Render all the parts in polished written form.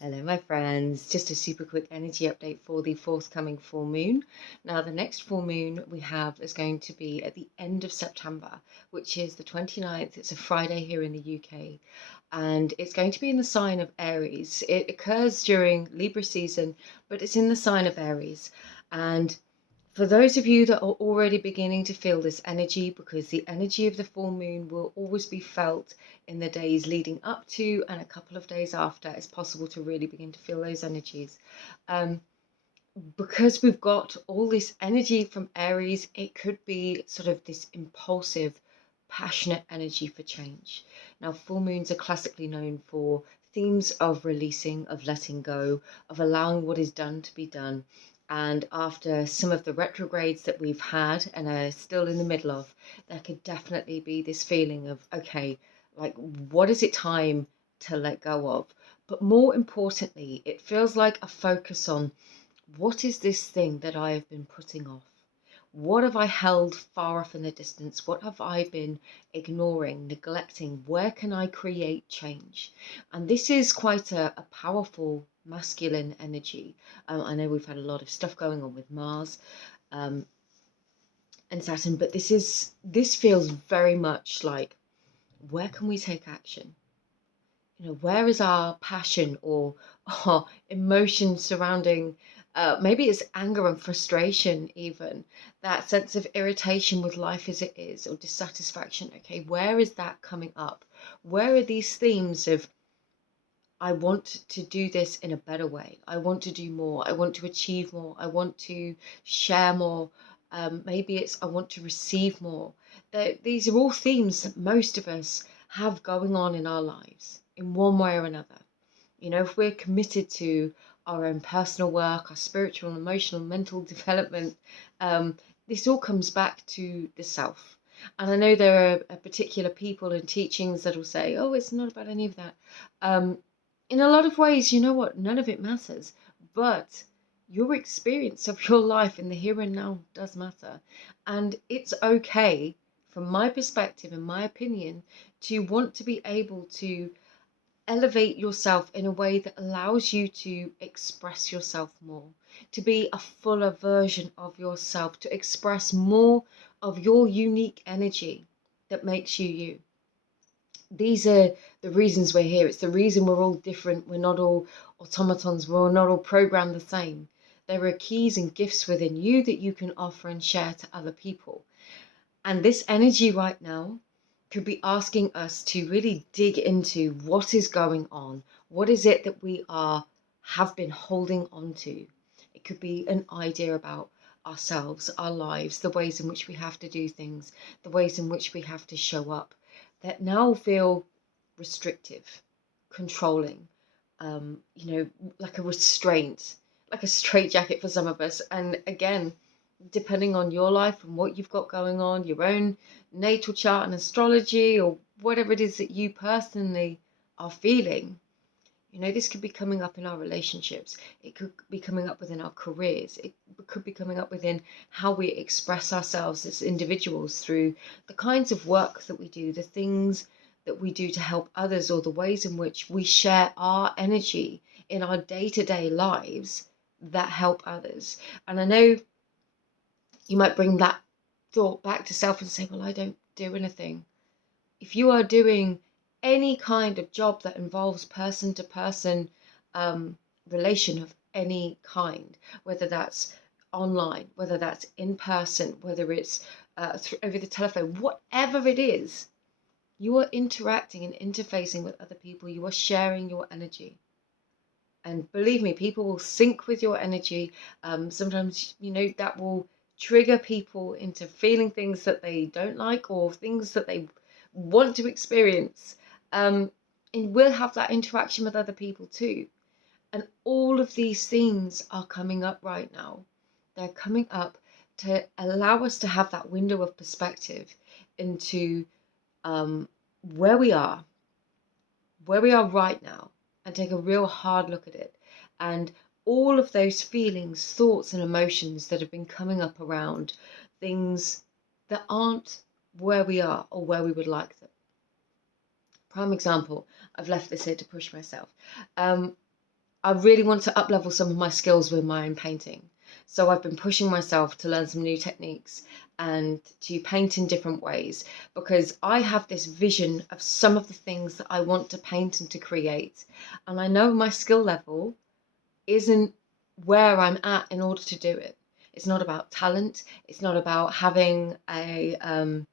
Hello, my friends. Just a super quick energy update for the forthcoming full moon. Now, the next full moon we have is going to be at the end of September, which is the 29th. It's a Friday here in the UK, and it's going to be in the sign of Aries. It occurs during Libra season, but it's in the sign of Aries. And for those of you that are already beginning to feel this energy, because the energy of the full moon will always be felt in the days leading up to and a couple of days after, it's possible to really begin to feel those energies. Um, because we've got all this energy from Aries, it could be sort of this impulsive, passionate energy for change. Now, full moons are classically known for themes of releasing, of letting go, of allowing what is done to be done. And after some of the retrogrades that we've had and are still in the middle of, there could definitely be this feeling of, okay, like, what is it time to let go of? But more importantly, it feels like a focus on what is this thing that I have been putting off? What have I held far off in the distance? What have I been ignoring, neglecting? Where can I create change? And this is quite a powerful masculine energy. I know we've had a lot of stuff going on with Mars um, and Saturn, but this feels very much like, where can we take action? Where is our passion or our emotion surrounding, maybe it's anger and frustration, even that sense of irritation with life as it is, or dissatisfaction. Okay, where is that coming up? Where are these themes of, I want to do this in a better way, I want to do more, I want to achieve more, I want to share more, maybe it's I want to receive more. These are all themes that most of us have going on in our lives in one way or another. If we're committed to our own personal work, our spiritual, emotional, mental development, um, this all comes back to the self. And I know there are particular people and teachings that will say, oh, it's not about any of that. Um, in a lot of ways, you know what? None of it matters. But your experience of your life in the here and now does matter. And it's okay, from my perspective and my opinion, to want to be able to elevate yourself in a way that allows you to express yourself more, to be a fuller version of yourself, to express more of your unique energy that makes you you. These are the reasons we're here. It's the reason we're all different. We're not all automatons. We're not all programmed the same. There are keys and gifts within you that you can offer and share to other people. And this energy right now could be asking us to really dig into what is going on. What is it that we have been holding on to? It could be an idea about ourselves, our lives, the ways in which we have to do things, the ways in which we have to show up, that now feel restrictive, controlling, like a restraint, like a straitjacket for some of us. And again, depending on your life and what you've got going on, your own natal chart and astrology, or whatever it is that you personally are feeling, this could be coming up in our relationships. It could be coming up within our careers. It could be coming up within how we express ourselves as individuals through the kinds of work that we do, the things that we do to help others, or the ways in which we share our energy in our day-to-day lives that help others. And I know you might bring that thought back to self and say, well, I don't do anything. If you are doing any kind of job that involves person to person relation of any kind, whether that's online, whether that's in person, whether it's over the telephone, whatever it is, you are interacting and interfacing with other people. You are sharing your energy. And believe me, people will sync with your energy. Sometimes, that will trigger people into feeling things that they don't like, or things that they want to experience. And we'll have that interaction with other people too. And all of these themes are coming up right now. They're coming up to allow us to have that window of perspective into um, where we are, where we are right now, and take a real hard look at it. And all of those feelings, thoughts, and emotions that have been coming up around things that aren't where we are or where we would like them. Prime example, I've left this here to push myself. Um, I really want to up-level some of my skills with my own painting. So I've been pushing myself to learn some new techniques and to paint in different ways, because I have this vision of some of the things that I want to paint and to create. And I know my skill level isn't where I'm at in order to do it. It's not about talent. It's not about having an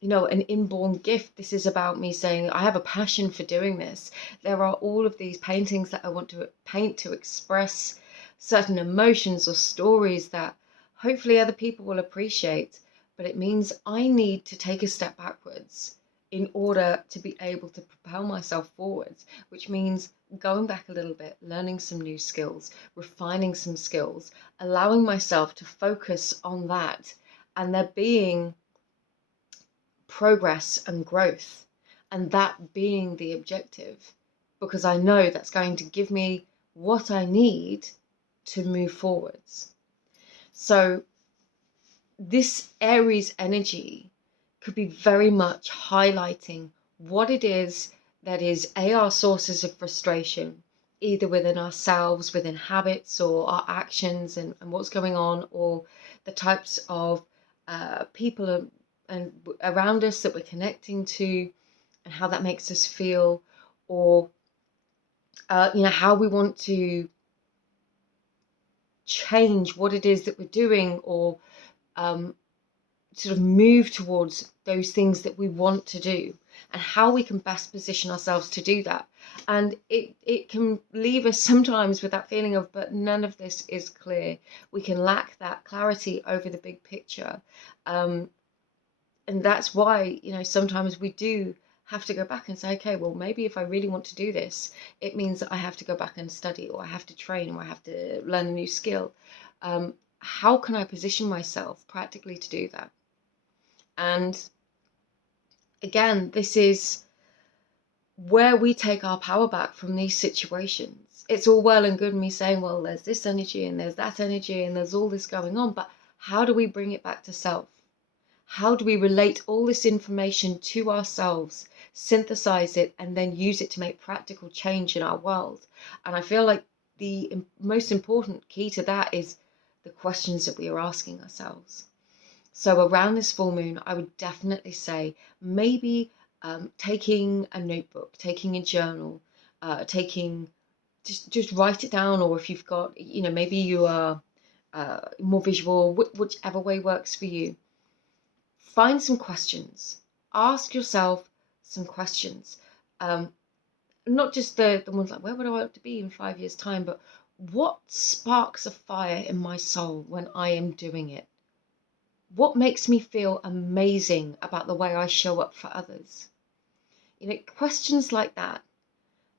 inborn gift. This is about me saying I have a passion for doing this. There are all of these paintings that I want to paint to express certain emotions or stories that hopefully other people will appreciate. But it means I need to take a step backwards in order to be able to propel myself forwards, which means going back a little bit, learning some new skills, refining some skills, allowing myself to focus on that, and there being progress and growth, and that being the objective, because I know that's going to give me what I need to move forwards. So this Aries energy could be very much highlighting what it is that is our sources of frustration, either within ourselves, within habits or our actions, and what's going on, or the types of people and around us that we're connecting to, and how that makes us feel, or how we want to change what it is that we're doing, or sort of move towards those things that we want to do, and how we can best position ourselves to do that. And it can leave us sometimes with that feeling of, but none of this is clear. We can lack that clarity over the big picture. And that's why, sometimes we do have to go back and say, okay, well, maybe if I really want to do this, it means that I have to go back and study, or I have to train, or I have to learn a new skill. How can I position myself practically to do that? And again, this is where we take our power back from these situations. It's all well and good me saying, well, there's this energy and there's that energy and there's all this going on, but how do we bring it back to self? How do we relate all this information to ourselves, synthesize it, and then use it to make practical change in our world? And I feel like the most important key to that is the questions that we are asking ourselves. So around this full moon, I would definitely say maybe taking a notebook, taking a journal, taking just write it down, or if you've got, maybe you are more visual, whichever way works for you. Find some questions. Ask yourself some questions. Not just the ones like, where would I want to be in 5 years' time, but what sparks a fire in my soul when I am doing it? What makes me feel amazing about the way I show up for others? Questions like that,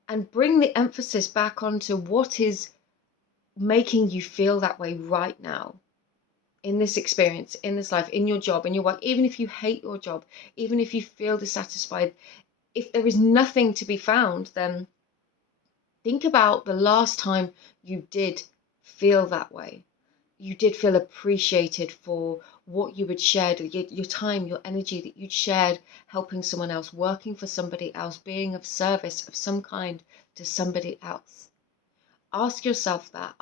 and bring the emphasis back onto what is making you feel that way right now, in this experience, in this life, in your job, in your work. Even if you hate your job, even if you feel dissatisfied, if there is nothing to be found, then think about the last time you did feel that way. You did feel appreciated for what you had shared, your time, your energy that you'd shared, helping someone else, working for somebody else, being of service of some kind to somebody else. Ask yourself that.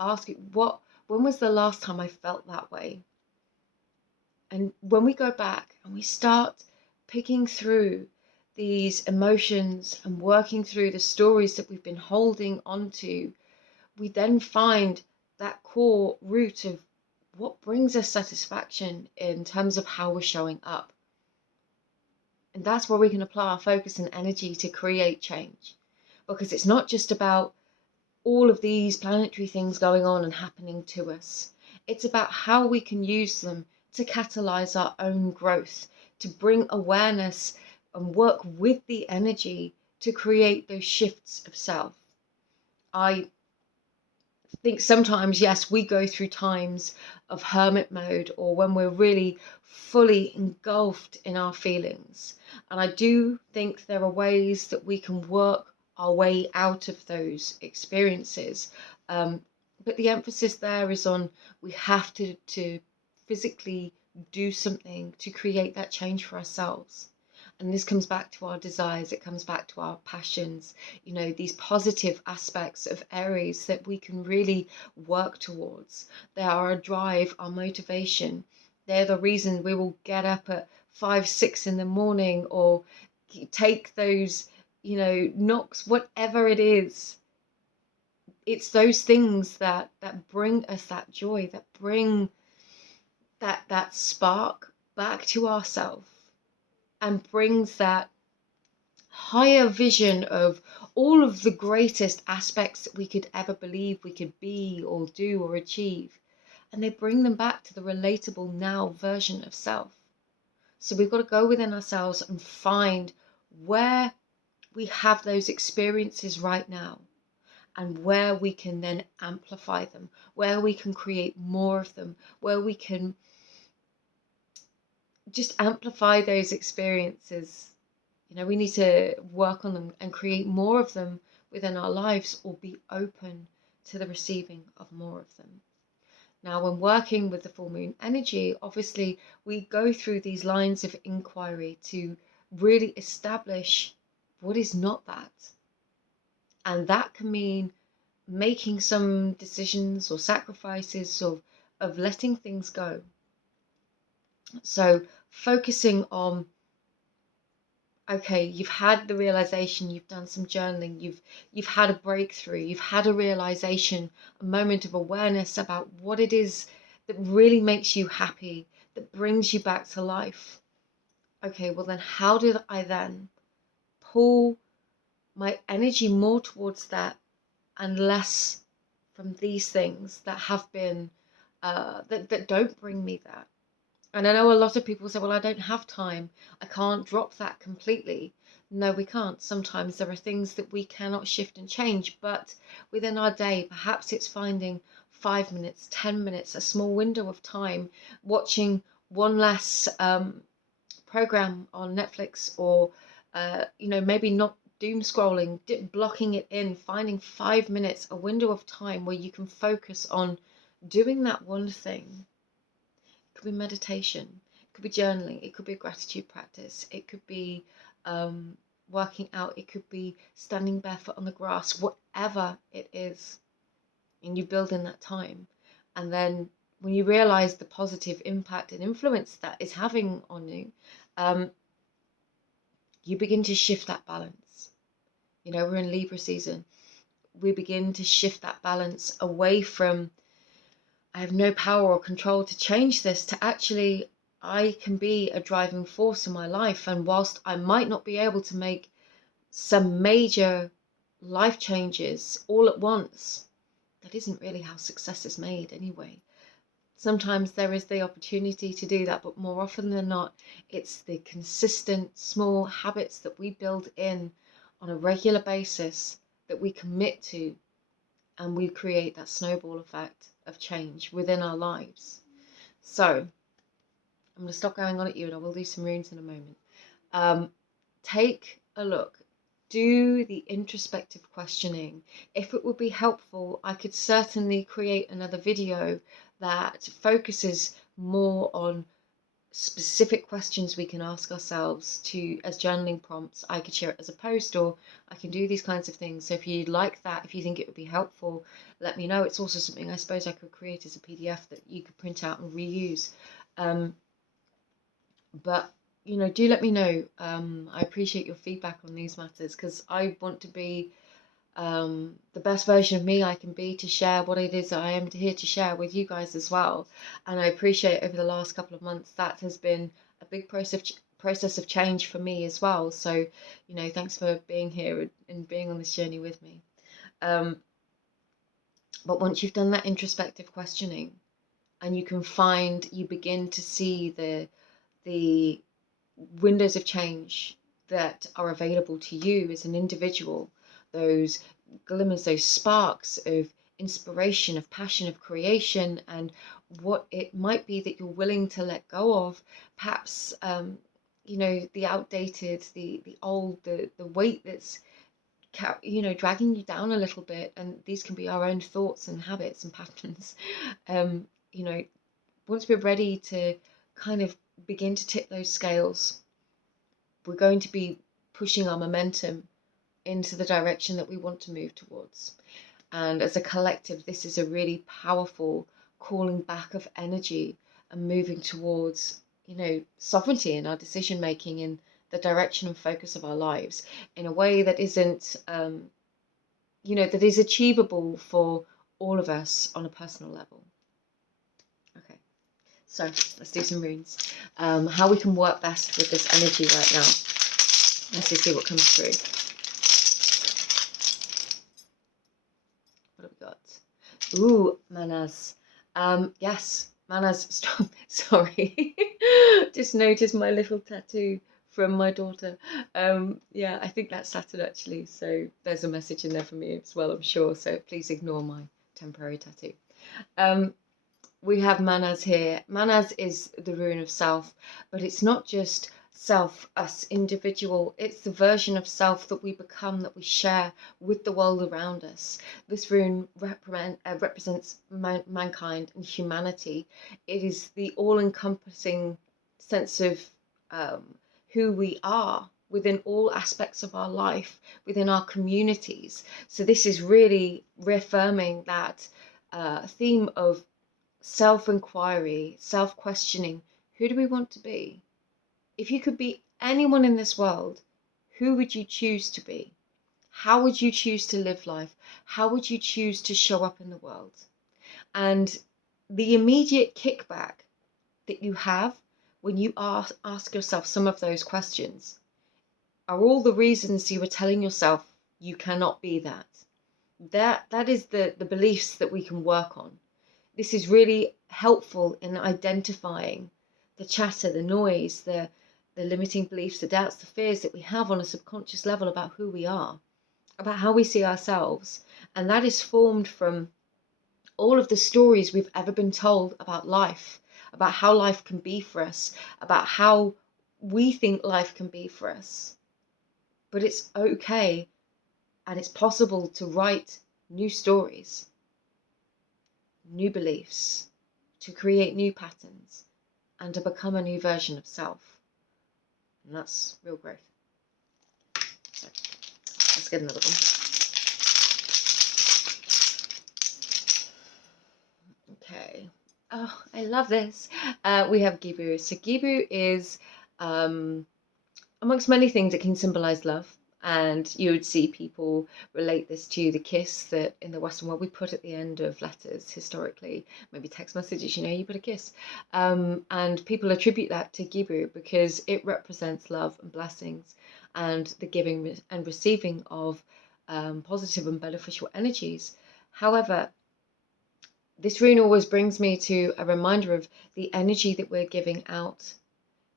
When was the last time I felt that way? And when we go back and we start picking through these emotions and working through the stories that we've been holding onto, we then find that core root of what brings us satisfaction in terms of how we're showing up. And that's where we can apply our focus and energy to create change. Because it's not just about all of these planetary things going on and happening to us. It's about how we can use them to catalyze our own growth, to bring awareness and work with the energy to create those shifts of self. I think sometimes, yes, we go through times of hermit mode, or when we're really fully engulfed in our feelings. And I do think there are ways that we can work our way out of those experiences. But the emphasis there is on, we have to physically do something to create that change for ourselves. And this comes back to our desires, it comes back to our passions, you know, these positive aspects of Aries that we can really work towards. They are our drive, our motivation. They're the reason we will get up at 5, 6 in the morning, or take those, you know, knocks, whatever it is. It's those things that bring us that joy, that bring that spark back to ourselves, and brings that higher vision of all of the greatest aspects that we could ever believe we could be or do or achieve. And they bring them back to the relatable now version of self. So we've got to go within ourselves and find where we have those experiences right now, and where we can then amplify them, where we can create more of them, where we can just amplify those experiences. You know, we need to work on them and create more of them within our lives, or be open to the receiving of more of them. Now, when working with the full moon energy, obviously we go through these lines of inquiry to really establish what is not that. And that can mean making some decisions or sacrifices of letting things go. So focusing on, okay, you've had the realization, you've done some journaling, you've had a breakthrough, you've had a realization, a moment of awareness about what it is that really makes you happy, that brings you back to life. Okay, well then how did I then pull my energy more towards that, and less from these things that have been that don't bring me that? And I know a lot of people say, well, I don't have time, I can't drop that completely. No, we can't. Sometimes there are things that we cannot shift and change, but within our day, perhaps it's finding 5 minutes, 10 minutes, a small window of time, watching one less program on Netflix, or, you know, maybe not doom scrolling, blocking it in, finding 5 minutes, a window of time where you can focus on doing that one thing. It could be meditation, it could be journaling, it could be a gratitude practice, it could be working out, it could be standing barefoot on the grass, whatever it is. And you build in that time. And then when you realize the positive impact and influence that is having on you, you begin to shift that balance. You know, we're in Libra season. We begin to shift that balance away from, I have no power or control to change this, to actually, I can be a driving force in my life. And whilst I might not be able to make some major life changes all at once, that isn't really how success is made anyway. Sometimes there is the opportunity to do that, but more often than not, it's the consistent small habits that we build in on a regular basis that we commit to, and we create that snowball effect of change within our lives. So I'm going to stop going on at you, and I will do some runes in a moment. Take a look. Do the introspective questioning. If it would be helpful, I could certainly create another video that focuses more on specific questions we can ask ourselves to as journaling prompts. I could share it as a post, or I can do these kinds of things. So if you'd like that, if you think it would be helpful, let me know. It's also something I suppose I could create as a PDF that you could print out and reuse. But you know, do let me know. I appreciate your feedback on these matters, because I want to be the best version of me I can be, to share what it is that I am here to share with you guys as well. And I appreciate over the last couple of months that has been a big process of change for me as well. So, you know, thanks for being here and being on this journey with me. But once you've done that introspective questioning, and you begin to see the windows of change that are available to you as an individual, those glimmers, those sparks of inspiration, of passion, of creation, and what it might be that you're willing to let go of. Perhaps you know, the outdated, the old, the weight that's, you know, dragging you down a little bit. And these can be our own thoughts and habits and patterns. You know, once we're ready to kind of begin to tip those scales, we're going to be pushing our momentum into the direction that we want to move towards. And as a collective, this is a really powerful calling back of energy and moving towards, sovereignty in our decision making, in the direction and focus of our lives in a way that isn't, that is achievable for all of us on a personal level. Okay, so let's do some runes. How we can work best with this energy right now. Let's just see what comes through. What have we got? Ooh, manas. Yes, manas. Sorry, just noticed my little tattoo from my daughter. Yeah, I think that's Saturn actually. So there's a message in there for me as well, I'm sure. So please ignore my temporary tattoo. We have manas here. Manas is the rune of self, but it's not just self, us individual. It's the version of self that we become, that we share with the world around us. This rune represents mankind and humanity. It is the all-encompassing sense of who we are within all aspects of our life, within our communities. So this is really reaffirming that theme of self-inquiry, self-questioning. Who do we want to be? If you could be anyone in this world, who would you choose to be? How would you choose to live life? How would you choose to show up in the world? And the immediate kickback that you have when you ask yourself some of those questions are all the reasons you were telling yourself you cannot be that. That is the beliefs that we can work on. This is really helpful in identifying the chatter, the noise, the limiting beliefs, the doubts, the fears that we have on a subconscious level about who we are, about how we see ourselves. And that is formed from all of the stories we've ever been told about life, about how life can be for us, about how we think life can be for us. But it's okay and it's possible to write new stories, new beliefs, to create new patterns, and to become a new version of self. And that's real growth. So, let's get another one. Okay. Oh, I love this. We have Gibu. So Gibu is, amongst many things, it can symbolize love. And you would see people relate this to the kiss that in the Western world we put at the end of letters historically, maybe text messages, you put a kiss. And people attribute that to Gibu because it represents love and blessings and the giving and receiving of positive and beneficial energies. However, this rune always brings me to a reminder of the energy that we're giving out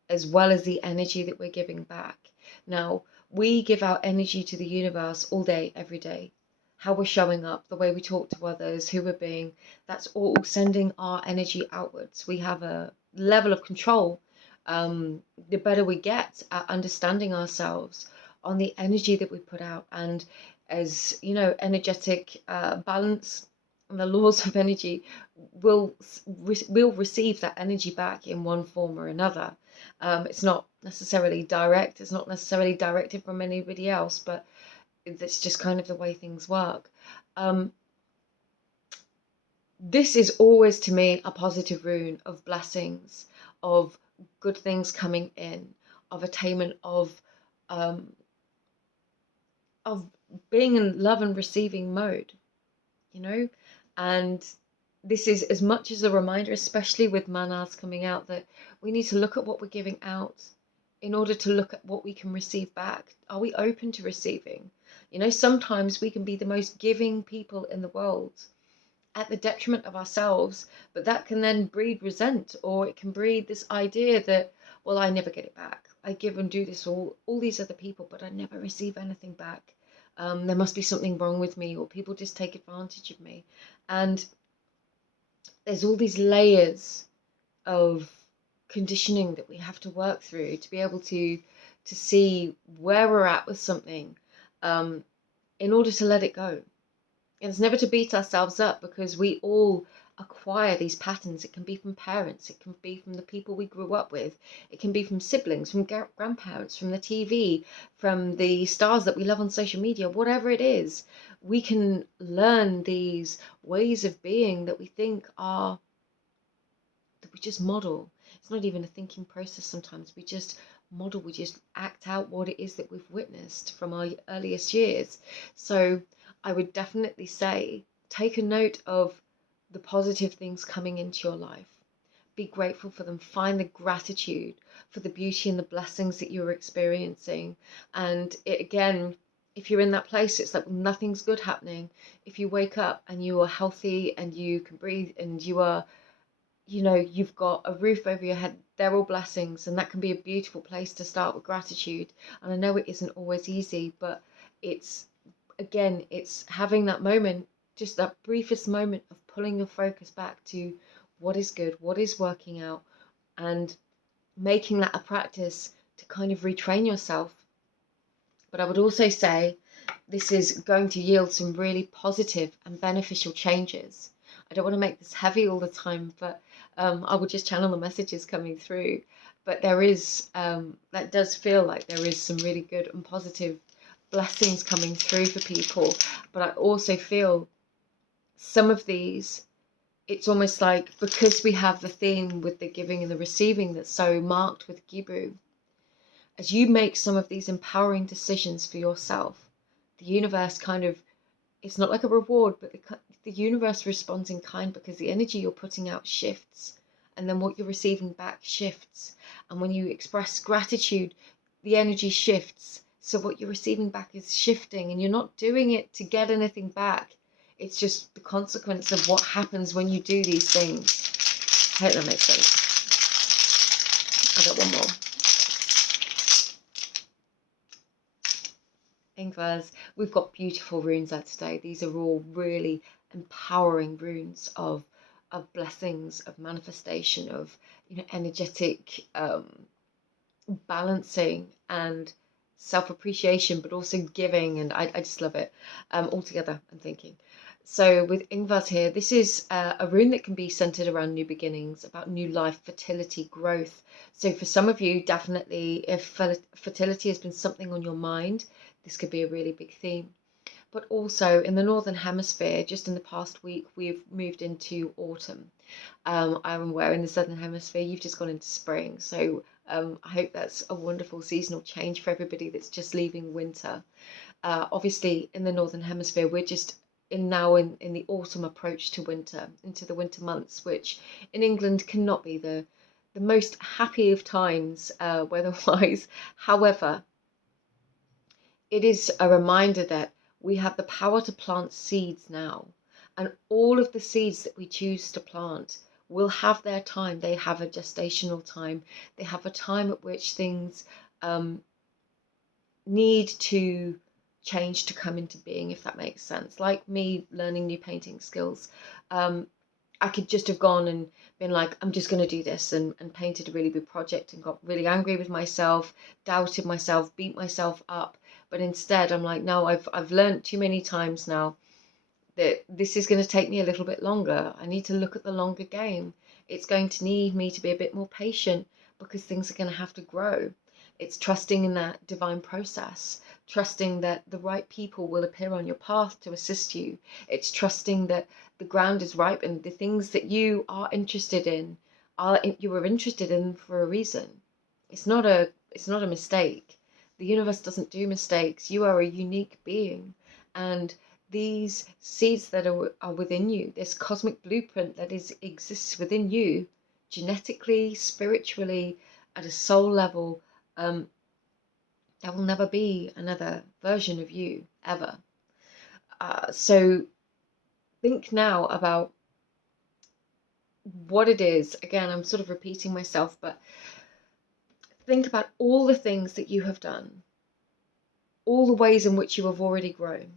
as well as the energy that we're giving back. Now, we give our energy to the universe all day, every day. How we're showing up, the way we talk to others, who we're being, that's all sending our energy outwards. We have a level of control, the better we get at understanding ourselves on the energy that we put out. And as energetic balance and the laws of energy will receive that energy back in one form or another. It's not necessarily direct, it's not necessarily directed from anybody else, but it's just kind of the way things work. This is always to me a positive rune of blessings, of good things coming in, of attainment, of being in love and receiving mode, and this is as much as a reminder, especially with manas coming out, that we need to look at what we're giving out in order to look at what we can receive back. Are we open to receiving? Sometimes we can be the most giving people in the world at the detriment of ourselves, but that can then breed resent, or it can breed this idea that, well, I never get it back. I give and do this all these other people, but I never receive anything back. There must be something wrong with me, or people just take advantage of me. And there's all these layers of conditioning that we have to work through to be able to see where we're at with something, in order to let it go. And it's never to beat ourselves up, because we all acquire these patterns. It can be from parents, it can be from the people we grew up with, it can be from siblings, from grandparents, from the TV, from the stars that we love on social media, whatever it is. We can learn these ways of being that we think are, that we just model. It's not even a thinking process sometimes. We just model, we just act out what it is that we've witnessed from our earliest years. So I would definitely say take a note of the positive things coming into your life. Be grateful for them. Find the gratitude for the beauty and the blessings that you're experiencing. And it, again, if you're in that place, it's like nothing's good happening. If you wake up and you are healthy and you can breathe and you are, you know, you've got a roof over your head, they're all blessings, and that can be a beautiful place to start with gratitude. And I know it isn't always easy, but it's, again, it's having that moment, just that briefest moment of pulling your focus back to what is good, what is working out, and making that a practice to kind of retrain yourself. But I would also say this is going to yield some really positive and beneficial changes. I don't want to make this heavy all the time, but I will just channel the messages coming through. But there is, that does feel like there is some really good and positive blessings coming through for people. But I also feel some of these, it's almost like because we have the theme with the giving and the receiving that's so marked with Gibru, as you make some of these empowering decisions for yourself, the universe kind of, it's not like a reward, but the universe responds in kind, because the energy you're putting out shifts, and then what you're receiving back shifts. And when you express gratitude, the energy shifts. So what you're receiving back is shifting, and you're not doing it to get anything back. It's just the consequence of what happens when you do these things. I hope that makes sense. I got one more. Ingvars, we've got beautiful runes out today. These are all really empowering runes of blessings, of manifestation, of, you know, energetic balancing and self-appreciation, but also giving, and I just love it all together, I'm thinking. So with Ingvars here, this is a rune that can be centered around new beginnings, about new life, fertility, growth. So for some of you, definitely, if fertility has been something on your mind, this could be a really big theme. But also in the Northern Hemisphere, just in the past week, we've moved into autumn. I'm aware in the Southern Hemisphere, you've just gone into spring. So I hope that's a wonderful seasonal change for everybody that's just leaving winter. Obviously, in the Northern Hemisphere, we're just in the autumn approach to winter, into the winter months, which in England cannot be the most happy of times weather-wise. However, it is a reminder that we have the power to plant seeds now, and all of the seeds that we choose to plant will have their time. They have a gestational time. They have a time at which things need to change to come into being, if that makes sense. Like me learning new painting skills. I could just have gone and been like, I'm just going to do this, and painted a really big project and got really angry with myself, doubted myself, beat myself up. But instead, I'm like, no, I've learned too many times now that this is going to take me a little bit longer. I need to look at the longer game. It's going to need me to be a bit more patient, because things are going to have to grow. It's trusting in that divine process, trusting that the right people will appear on your path to assist you. It's trusting that the ground is ripe, and the things that you are interested in you were interested in for a reason. It's not a mistake. The universe doesn't do mistakes. You are a unique being, and these seeds that are within you, this cosmic blueprint that exists within you, genetically, spiritually, at a soul level, there will never be another version of you, ever. So think now about what it is. Again, I'm sort of repeating myself, but think about all the things that you have done, all the ways in which you have already grown.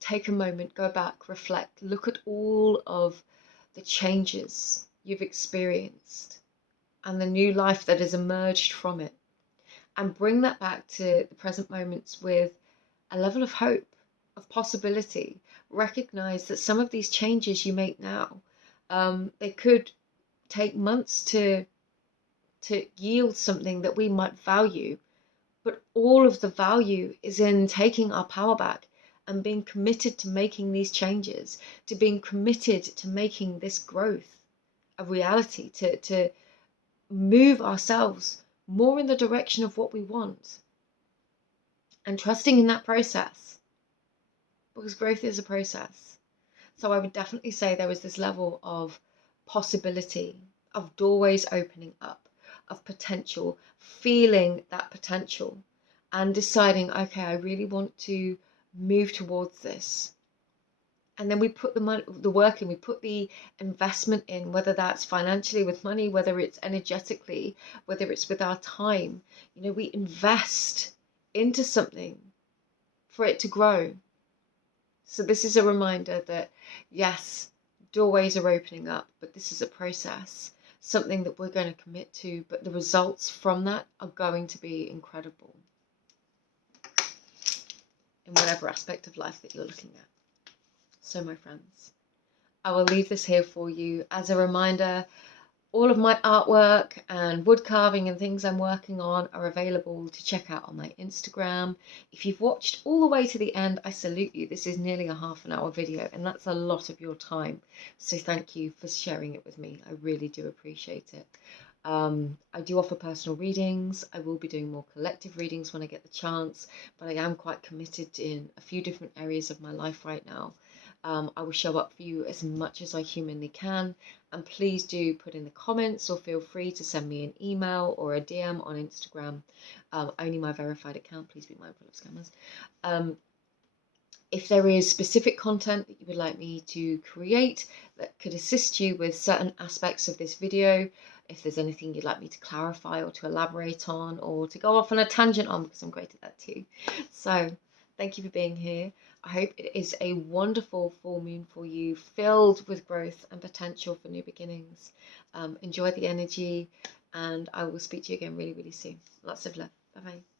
Take a moment, go back, reflect, look at all of the changes you've experienced and the new life that has emerged from it, and bring that back to the present moments with a level of hope, of possibility. Recognize that some of these changes you make now, They could take months to yield something that we might value, but all of the value is in taking our power back and being committed to making these changes, to being committed to making this growth a reality, to move ourselves more in the direction of what we want, and trusting in that process, because growth is a process. So I would definitely say there was this level of possibility, of doorways opening up, of potential, feeling that potential, and deciding, okay, I really want to move towards this. And then we put the money, the work in, we put the investment in, whether that's financially with money, whether it's energetically, whether it's with our time. You know, we invest into something for it to grow. So this is a reminder that, yes, doorways are opening up, but this is a process, something that we're going to commit to, but the results from that are going to be incredible in whatever aspect of life that you're looking at. So, my friends, I will leave this here for you as a reminder. All of my artwork and wood carving and things I'm working on are available to check out on my Instagram. If you've watched all the way to the end, I salute you. This is nearly a half-an-hour video, and that's a lot of your time. So thank you for sharing it with me. I really do appreciate it. I do offer personal readings. I will be doing more collective readings when I get the chance, but I am quite committed in a few different areas of my life right now. I will show up for you as much as I humanly can, and please do put in the comments, or feel free to send me an email or a DM on Instagram. Only my verified account, please be mindful of scammers. If there is specific content that you would like me to create that could assist you with certain aspects of this video, if there's anything you'd like me to clarify or to elaborate on or to go off on a tangent on, because I'm great at that too. So thank you for being here. I hope it is a wonderful full moon for you, filled with growth and potential for new beginnings. Enjoy the energy, and I will speak to you again really, really soon. Lots of love. Bye-bye.